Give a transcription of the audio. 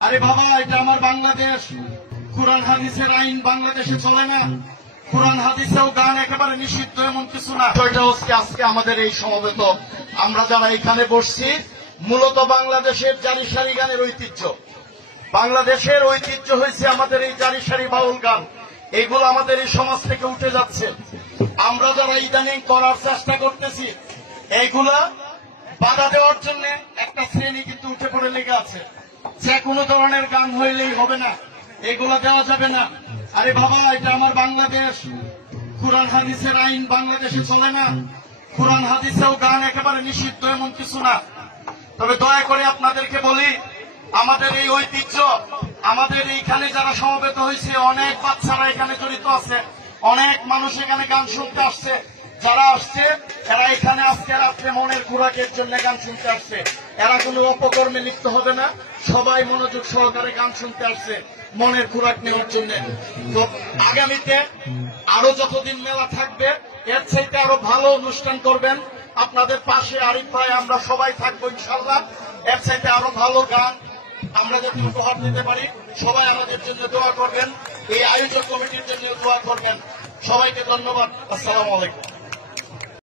আরে বাবা, এটা আমার বাংলাদেশ। কোরআন হাদিসের আইন বাংলাদেশে চলে না। কোরআন হাদিসেও গান একেবারে নিষিদ্ধ, এমন কিছু না। এটা হচ্ছে আজকে আমাদের এই সমবেত আমরা যারা এখানে বসছি, মূলত বাংলাদেশের জারি সারি গানের ঐতিহ্য। বাংলাদেশের ঐতিহ্য হয়েছে আমাদের এই জারি সারি বাউল গান। এইগুলো আমাদের এই সমাজ থেকে উঠে যাচ্ছে। আমরা যারা ইদানিং করার চেষ্টা করতেছি, এইগুলা বাধা দেওয়ার জন্য একটা শ্রেণী কিন্তু উঠে পড়ে লেগে আছে। যে কোনো ধরনের গান হইলেই হবে না, এগুলা দেওয়া যাবে না। আরে বাবা, এটা আমার বাংলাদেশ। কোরআন হাদিসের আইন বাংলাদেশে চলে না। কোরআন হাদিসেও গান একেবারে নিষিদ্ধ, এমন কিছু না। তবে দয়া করে আপনাদেরকে বলি, আমাদের এই ঐতিহ্য, আমাদের এইখানে যারা সমবেত হয়েছে, অনেক বাচ্চারা এখানে জড়িত আছে, অনেক মানুষ এখানে গান শুনতে আসছে। যারা আসছে এরা এখানে আজকে রাত্রে মনের খোরাকের জন্য গান শুনতে আসছে। এরা কোনো অপকর্মে লিপ্ত হবে না, সবাই মনোযোগ সহকারে গান শুনতে আসছে মনের খোরাক নেওয়ার জন্য। তো আগামীতে আরো যতদিন মেলা থাকবে, এর চাইতে আরো ভালো অনুষ্ঠান করবেন। আপনাদের পাশে আরিফ ভাই, আমরা সবাই থাকবো ইনশাল্লাহ। এর চাইতে আরো ভালো গান আমরা যাতে উপহার দিতে পারি। সবাই আমাদের জন্য দোয়া করবেন, এই আয়োজক কমিটির জন্য দোয়া করবেন। সবাইকে ধন্যবাদ। আসসালামু আলাইকুম।